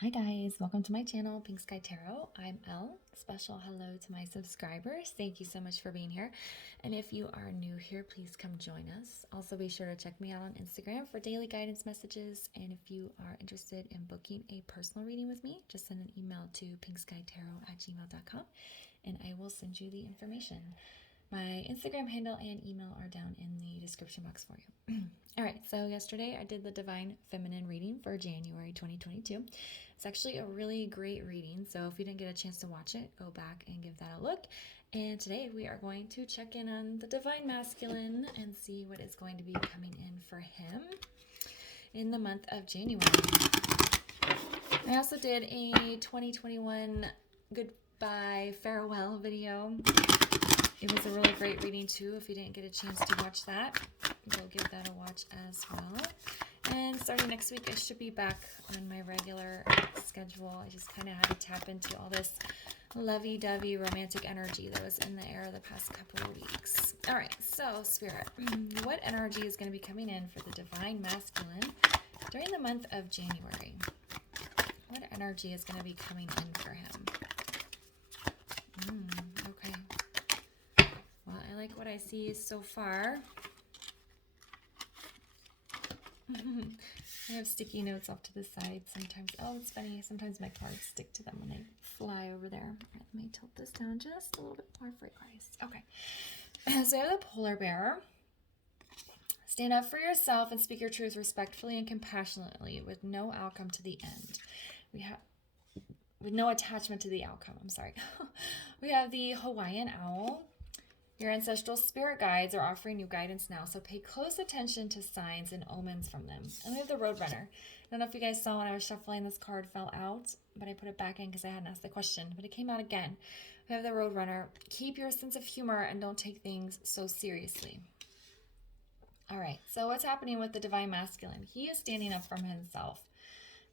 Hi guys, welcome to my channel, Pink Sky Tarot. I'm Elle. Special hello to my subscribers. Thank you so much for being here. And if you are new here, please come join us. Also be sure to check me out on Instagram for daily guidance messages. And if you are interested in booking a personal reading with me, just send an email to pinkskytarot@gmail.com and I will send you the information. My Instagram handle and email are down in the description box for you. All right, so yesterday I did the Divine Feminine reading for January 2022. It's actually a really great reading, so if you didn't get a chance to watch it, go back and give that a look. And today we are going to check in on the Divine Masculine and see what is going to be coming in for him in the month of January. I also did a 2021 goodbye farewell video. It was a really great reading too. If you didn't get a chance to watch that, go give that a watch as well. And starting next week, I should be back on my regular schedule. I just kind of had to tap into all this lovey-dovey romantic energy that was in the air the past couple of weeks. All right, so Spirit, what energy is going to be coming in for the Divine Masculine during the month of January? What energy is going to be coming in for him? Okay. Well, I like what I see so far. I have sticky notes off to the side sometimes. Oh, it's funny. Sometimes my cards stick to them when they fly over there. All right, let me tilt this down just a little bit more for you guys. Okay. So I have the Polar Bear. Stand up for yourself and speak your truth respectfully and compassionately with no outcome to the end. With no attachment to the outcome. I'm sorry. We have the Hawaiian Owl. Your ancestral spirit guides are offering you guidance now, so pay close attention to signs and omens from them. And we have the Roadrunner. I don't know if you guys saw when I was shuffling, this card fell out, but I put it back in because I hadn't asked the question, but it came out again. We have the Roadrunner. Keep your sense of humor and don't take things so seriously. All right, so what's happening with the Divine Masculine? He is standing up for himself.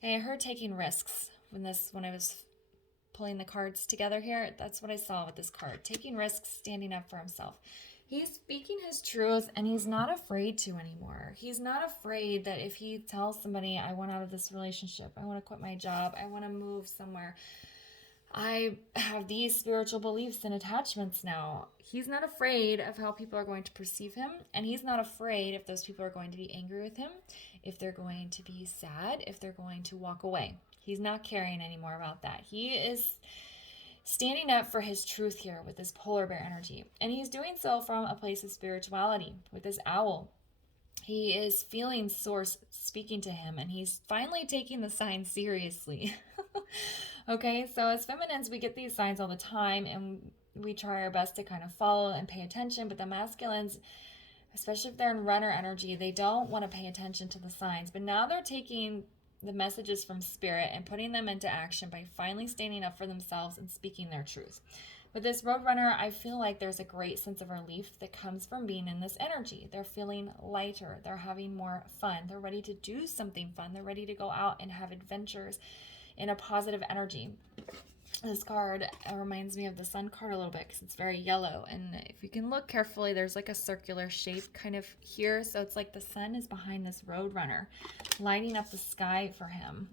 And I heard taking risks when I was pulling the cards together here. That's what I saw with this card. Taking risks, standing up for himself. He's speaking his truth and he's not afraid to anymore. He's not afraid that if he tells somebody, I want out of this relationship, I want to quit my job, I want to move somewhere, I have these spiritual beliefs and attachments now. He's not afraid of how people are going to perceive him, and he's not afraid if those people are going to be angry with him, if they're going to be sad, if they're going to walk away. He's not caring anymore about that. He is standing up for his truth here with this Polar Bear energy, and he's doing so from a place of spirituality with this owl. He is feeling Source speaking to him, and he's finally taking the signs seriously. Okay, so as feminines, we get these signs all the time, and we try our best to kind of follow and pay attention, but the masculines, especially if they're in runner energy, they don't want to pay attention to the signs, but now they're taking the messages from Spirit and putting them into action by finally standing up for themselves and speaking their truth. With this Roadrunner, I feel like there's a great sense of relief that comes from being in this energy. They're feeling lighter. They're having more fun. They're ready to do something fun. They're ready to go out and have adventures in a positive energy. This card reminds me of the Sun card a little bit because it's very yellow. And if you can look carefully, there's like a circular shape kind of here. So it's like the sun is behind this Roadrunner, lighting up the sky for him.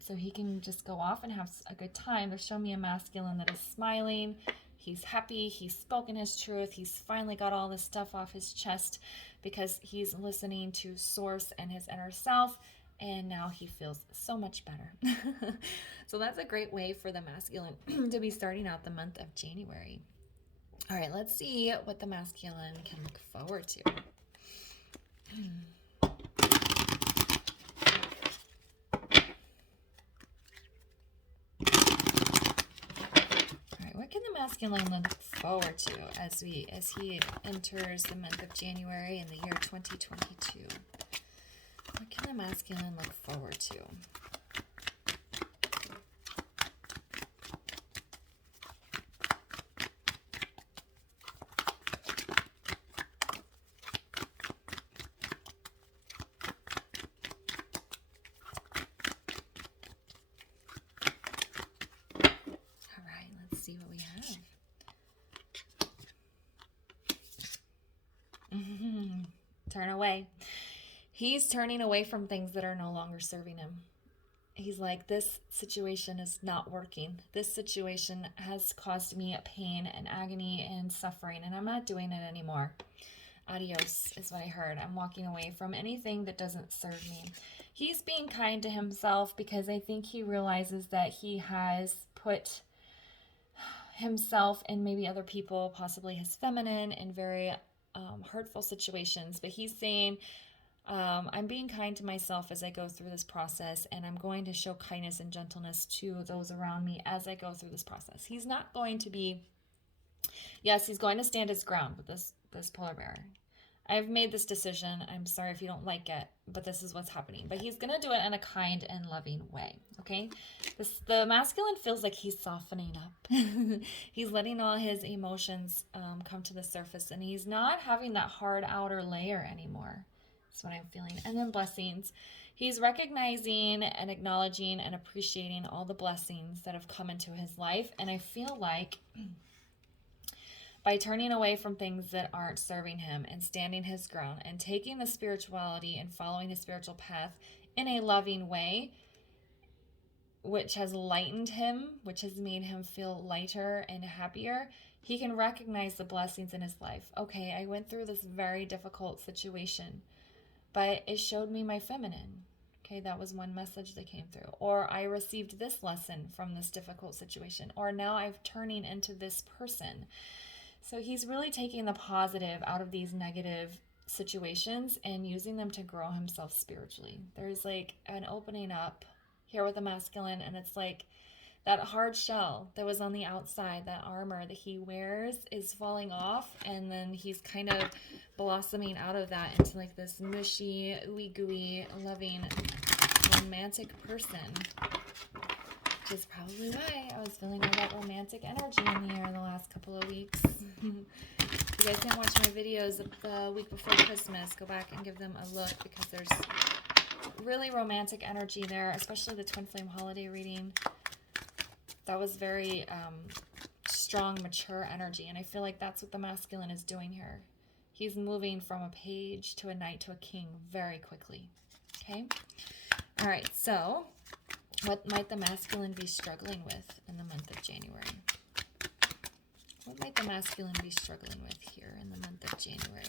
So he can just go off and have a good time. They're showing me a masculine that is smiling. He's happy. He's spoken his truth. He's finally got all this stuff off his chest because he's listening to Source and his inner self. And now he feels so much better. So that's a great way for the masculine to be starting out the month of January. All right, let's see what the masculine can look forward to. What can the masculine look forward to as he enters the month of January in the year 2022? What can the masculine look forward to? See what we have. Turn away. He's turning away from things that are no longer serving him. he's like, this situation is not working. This situation has caused me pain and agony and suffering, and I'm not doing it anymore. Adios is what I heard. I'm walking away from anything that doesn't serve me. He's being kind to himself because I think he realizes that he has put himself and maybe other people, possibly his feminine, in very hurtful situations. But he's saying, I'm being kind to myself as I go through this process, and I'm going to show kindness and gentleness to those around me as I go through this process. He's not going to be, yes, he's going to stand his ground with this polar bear. I've made this decision. I'm sorry if you don't like it, but this is what's happening. But he's going to do it in a kind and loving way, okay? The masculine feels like he's softening up. He's letting all his emotions come to the surface, and he's not having that hard outer layer anymore. That's what I'm feeling. And then blessings. He's recognizing and acknowledging and appreciating all the blessings that have come into his life. And I feel like by turning away from things that aren't serving him and standing his ground and taking the spirituality and following his spiritual path in a loving way, which has lightened him, which has made him feel lighter and happier, he can recognize the blessings in his life. Okay, I went through this very difficult situation, but it showed me my feminine. Okay, that was one message that came through. Or I received this lesson from this difficult situation. Or now I'm turning into this person. So he's really taking the positive out of these negative situations and using them to grow himself spiritually. There's like an opening up here with the masculine, and it's like that hard shell that was on the outside, that armor that he wears is falling off, and then he's kind of blossoming out of that into like this mushy, ooey gooey, loving, romantic person. Which is probably why I was feeling all that romantic energy in the air the last couple of weeks. If you guys didn't watch my videos of the week before Christmas, go back and give them a look, because there's really romantic energy there, especially the Twin Flame Holiday reading. That was very strong, mature energy, and I feel like that's what the masculine is doing here. He's moving from a page to a knight to a king very quickly. Okay? All right, so what might the masculine be struggling with in the month of January? What might the masculine be struggling with here in the month of January?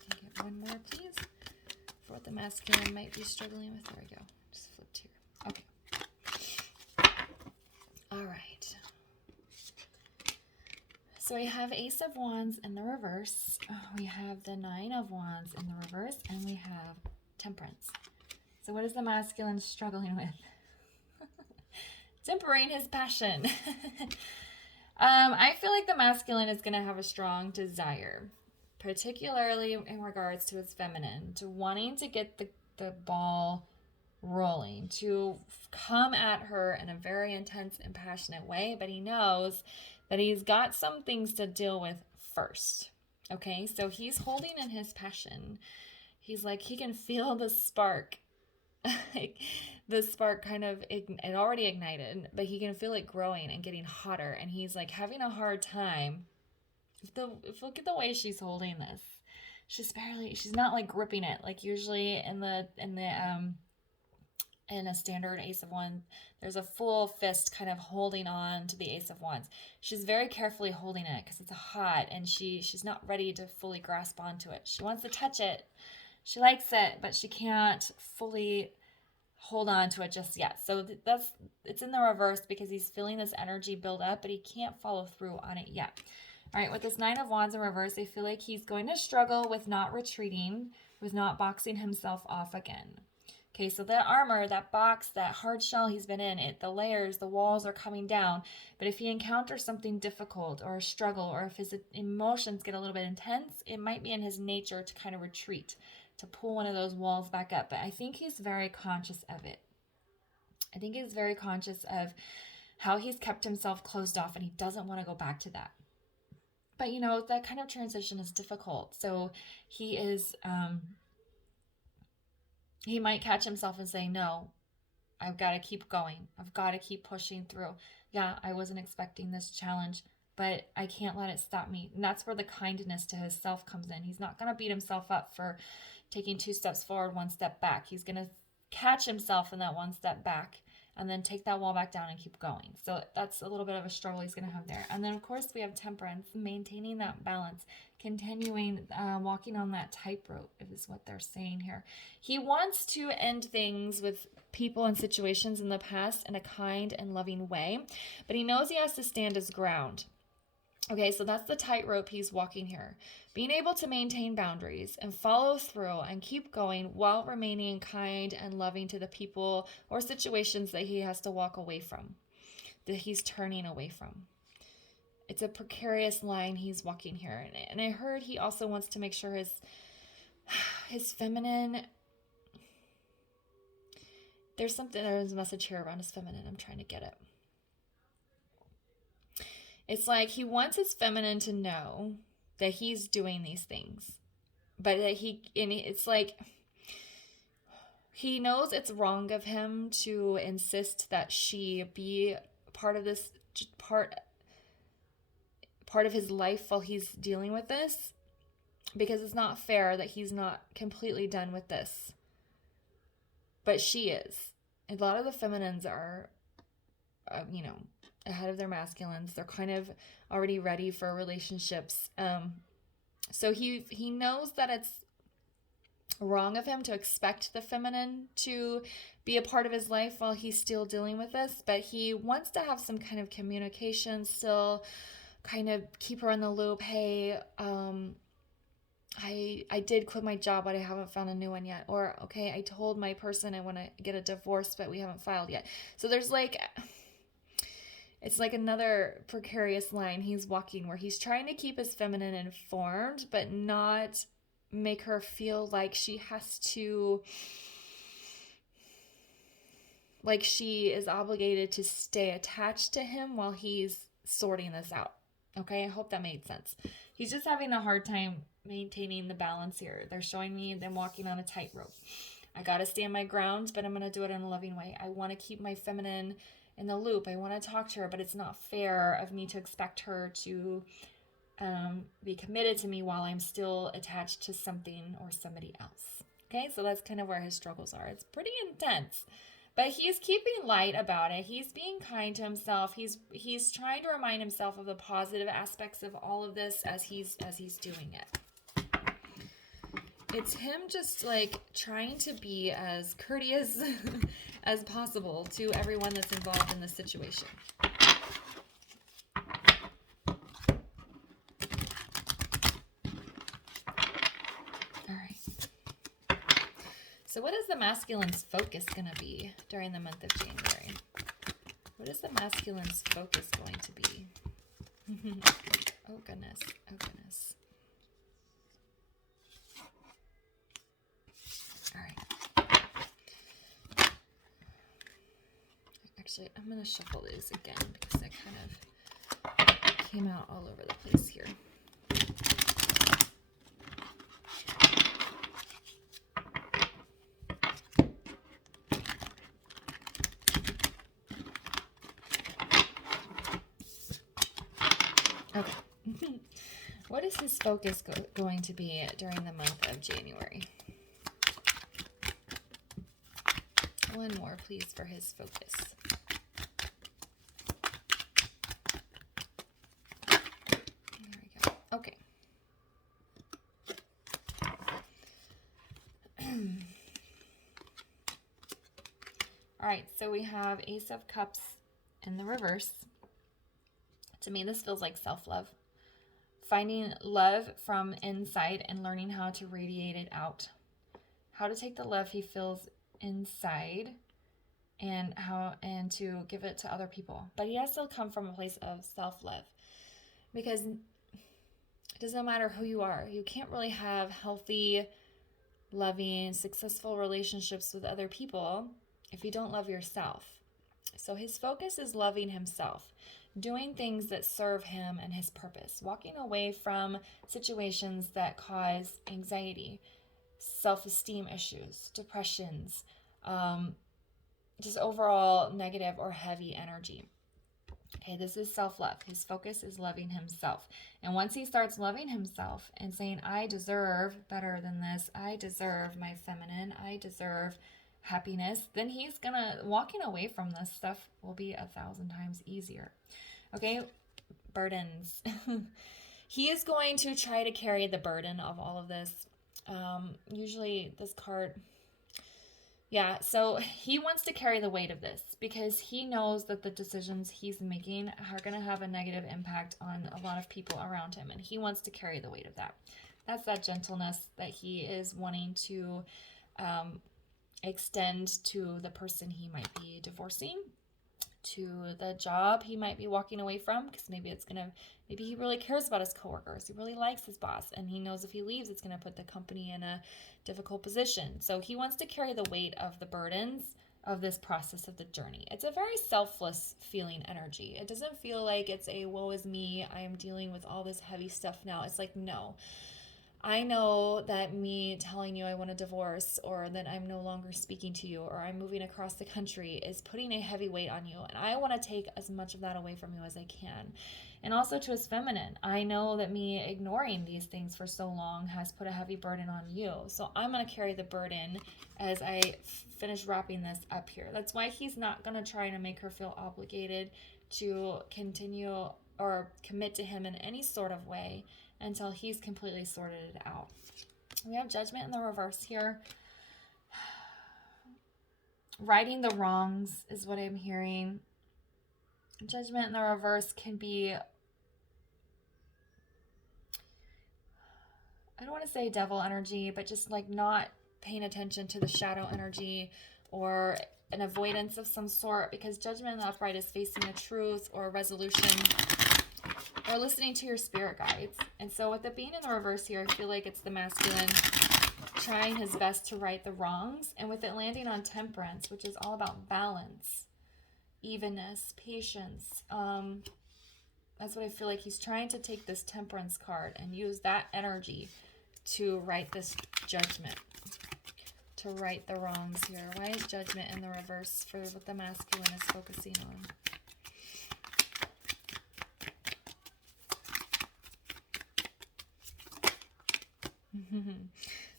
Can I get one more, please? For what the masculine might be struggling with. There we go. Just flipped here. Okay. All right. So we have Ace of Wands in the reverse. We have the Nine of Wands in the reverse. And we have Temperance. So what is the masculine struggling with? Tempering his passion. I feel like the masculine is going to have a strong desire, particularly in regards to his feminine, to wanting to get the ball rolling, to come at her in a very intense and passionate way, but he knows that he's got some things to deal with first. Okay, so he's holding in his passion. He's like, he can feel the spark. Like, the spark kind of, it already ignited, but he can feel it growing and getting hotter, and he's like having a hard time. Look at the way she's holding this. She's not like gripping it like usually in a standard Ace of Wands, there's a full fist kind of holding on to the Ace of Wands. She's very carefully holding it because it's hot, and she's not ready to fully grasp onto it. She wants to touch it. She likes it, but she can't fully hold on to it just yet. So it's in the reverse because he's feeling this energy build up, but he can't follow through on it yet. All right, with this Nine of Wands in reverse, I feel like he's going to struggle with not retreating, with not boxing himself off again. Okay, so that armor, that box, that hard shell he's been in, the layers, the walls are coming down. But if he encounters something difficult or a struggle, or if his emotions get a little bit intense, it might be in his nature to kind of retreat, to pull one of those walls back up. But I think he's very conscious of it. I think he's very conscious of how he's kept himself closed off, and he doesn't want to go back to that. But, you know, that kind of transition is difficult. So he is... he might catch himself and say, no, I've got to keep going. I've got to keep pushing through. yeah, I wasn't expecting this challenge, but I can't let it stop me. And that's where the kindness to his self comes in. He's not going to beat himself up for taking 2 steps forward, 1 step back. He's going to catch himself in that 1 step back and then take that wall back down and keep going. So that's a little bit of a struggle he's going to have there. And then, of course, we have Temperance, maintaining that balance, continuing walking on that tightrope is what they're saying here. He wants to end things with people and situations in the past in a kind and loving way, but he knows he has to stand his ground. Okay, so that's the tightrope he's walking here. Being able to maintain boundaries and follow through and keep going while remaining kind and loving to the people or situations that he has to walk away from, that he's turning away from. It's a precarious line he's walking here. And I heard he also wants to make sure his feminine... There's a message here around his feminine. I'm trying to get it. It's like he wants his feminine to know that he's doing these things. But that it's like he knows it's wrong of him to insist that she be part of this part of his life while he's dealing with this, because it's not fair that he's not completely done with this. But she is. A lot of the feminines are, ahead of their masculines. They're kind of already ready for relationships. So he knows that it's wrong of him to expect the feminine to be a part of his life while he's still dealing with this, but he wants to have some kind of communication, still kind of keep her in the loop. Hey, I did quit my job, but I haven't found a new one yet. Or, okay, I told my person I want to get a divorce, but we haven't filed yet. So there's it's like another precarious line he's walking where he's trying to keep his feminine informed, but not make her feel like she has to, like she is obligated to stay attached to him while he's sorting this out. Okay, I hope that made sense. He's just having a hard time maintaining the balance here. They're showing me them walking on a tightrope. I got to stand my ground, but I'm going to do it in a loving way. I want to keep my feminine in the loop. I want to talk to her, but it's not fair of me to expect her to be committed to me while I'm still attached to something or somebody else. Okay, so that's kind of where his struggles are. It's pretty intense, but he's keeping light about it. He's being kind to himself. He's trying to remind himself of the positive aspects of all of this as he's doing it. It's him just like trying to be as courteous as possible to everyone that's involved in this situation. All right. So what is the masculine's focus going to be during the month of January? What is the masculine's focus going to be? Oh, goodness. Oh, goodness. All right. Actually, I'm going to shuffle these again because I kind of came out all over the place here. Okay. What is his focus going to be during the month of January? One more, please, for his focus. There we go. Okay. All right, so we have Ace of Cups in the reverse. To me, this feels like self-love. Finding love from inside and learning how to radiate it out. How to take the love he feels inside and to give it to other people. But he has to come from a place of self-love, because it doesn't matter who you are. You can't really have healthy, loving, successful relationships with other people if you don't love yourself. So his focus is loving himself, doing things that serve him and his purpose, walking away from situations that cause anxiety, self-esteem issues, depressions, just overall negative or heavy energy. Okay, this is self-love. His focus is loving himself. And once he starts loving himself and saying, I deserve better than this, I deserve my feminine, I deserve happiness, then he's gonna, walking away from this stuff will be 1,000 times easier. Okay, burdens. He is going to try to carry the burden of all of this. Usually this card, yeah, so he wants to carry the weight of this because he knows that the decisions he's making are going to have a negative impact on a lot of people around him, and he wants to carry the weight of that. That's that gentleness that he is wanting to extend to the person he might be divorcing, to the job he might be walking away from, because maybe he really cares about his coworkers. He really likes his boss, and he knows if he leaves, it's going to put the company in a difficult position. So he wants to carry the weight of the burdens of this process of the journey. It's a very selfless feeling energy. It doesn't feel like it's a woe is me, I am dealing with all this heavy stuff now. It's like, no. I know that me telling you I want a divorce, or that I'm no longer speaking to you, or I'm moving across the country, is putting a heavy weight on you. And I want to take as much of that away from you as I can. And also to his feminine, I know that me ignoring these things for so long has put a heavy burden on you. So I'm going to carry the burden as I finish wrapping this up here. That's why he's not going to try to make her feel obligated to continue or commit to him in any sort of way until he's completely sorted it out. We have judgment in the reverse here. Righting the wrongs is what I'm hearing. Judgment in the reverse can be, I don't want to say devil energy, but just like not paying attention to the shadow energy or an avoidance of some sort, because judgment in the upright is facing a truth or a resolution, or listening to your spirit guides. And so with it being in the reverse here, I feel like it's the masculine trying his best to right the wrongs. And with it landing on Temperance, which is all about balance, evenness, patience. That's what I feel like. He's trying to take this Temperance card and use that energy to right this judgment, to right the wrongs here. Why is judgment in the reverse for what the masculine is focusing on?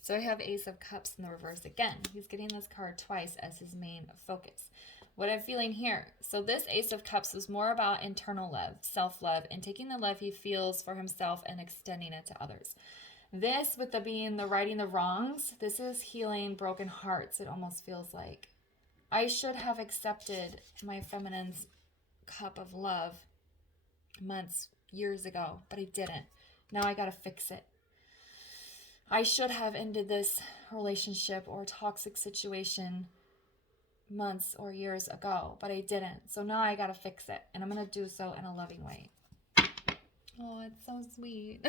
So I have Ace of Cups in the reverse again. He's getting this card twice as his main focus. What I'm feeling here, so this Ace of Cups was more about internal love, self-love, and taking the love he feels for himself and extending it to others. This, with the being the righting the wrongs, this is healing broken hearts. It almost feels like I should have accepted my feminine's cup of love months, years ago, but I didn't. Now I gotta fix it. I should have ended this relationship or toxic situation months or years ago, but I didn't. So now I gotta fix it, and I'm gonna do so in a loving way. Oh, it's so sweet.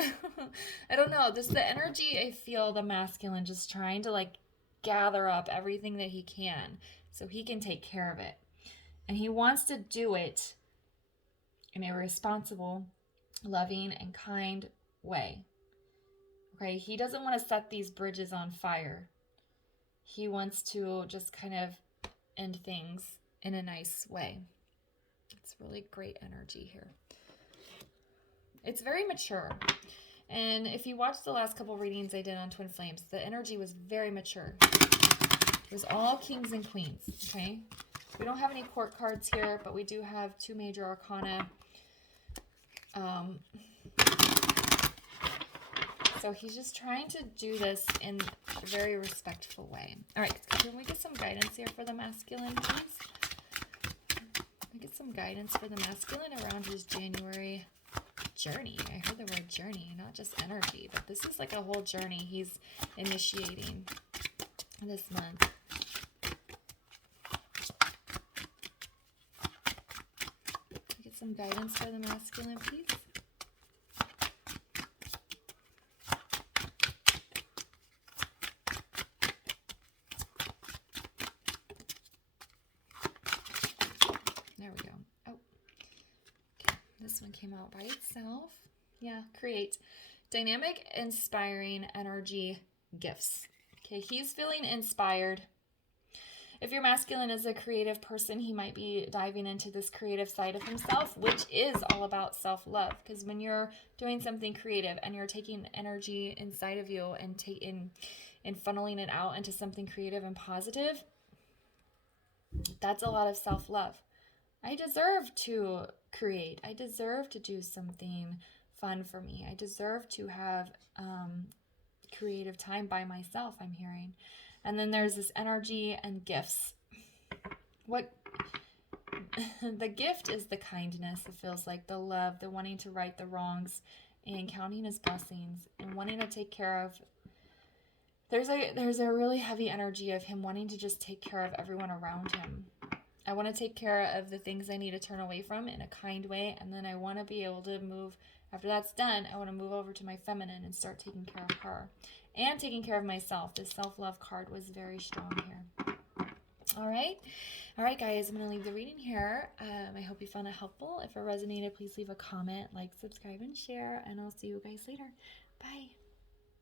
I don't know, just the energy I feel the masculine just trying to like gather up everything that he can so he can take care of it. And he wants to do it in a responsible, loving, and kind way. Okay, he doesn't want to set these bridges on fire. He wants to just kind of end things in a nice way. It's really great energy here. It's very mature. And if you watched the last couple readings I did on Twin Flames, the energy was very mature. It was all kings and queens, okay? We don't have any court cards here, but we do have 2 major arcana. So he's just trying to do this in a very respectful way. All right, can we get some guidance here for the masculine, please? Can we get some guidance for the masculine around his January journey? I heard the word journey, not just energy, but this is like a whole journey he's initiating this month. Can we get some guidance for the masculine, please? There we go. Oh, okay. This one came out by itself. Yeah, create dynamic, inspiring energy gifts. Okay, he's feeling inspired. If your masculine is a creative person, he might be diving into this creative side of himself, which is all about self-love. Because when you're doing something creative and you're taking energy inside of you and funneling it out into something creative and positive, that's a lot of self-love. I deserve to create. I deserve to do something fun for me. I deserve to have creative time by myself, I'm hearing. And then there's this energy and gifts. What the gift is the kindness, it feels like, the love, the wanting to right the wrongs and counting his blessings and wanting to take care of. There's a really heavy energy of him wanting to just take care of everyone around him. I want to take care of the things I need to turn away from in a kind way, and then I want to be able to move. After that's done, I want to move over to my feminine and start taking care of her and taking care of myself. This self-love card was very strong here. All right, guys, I'm going to leave the reading here. I hope you found it helpful. If it resonated, please leave a comment, like, subscribe, and share, and I'll see you guys later. Bye.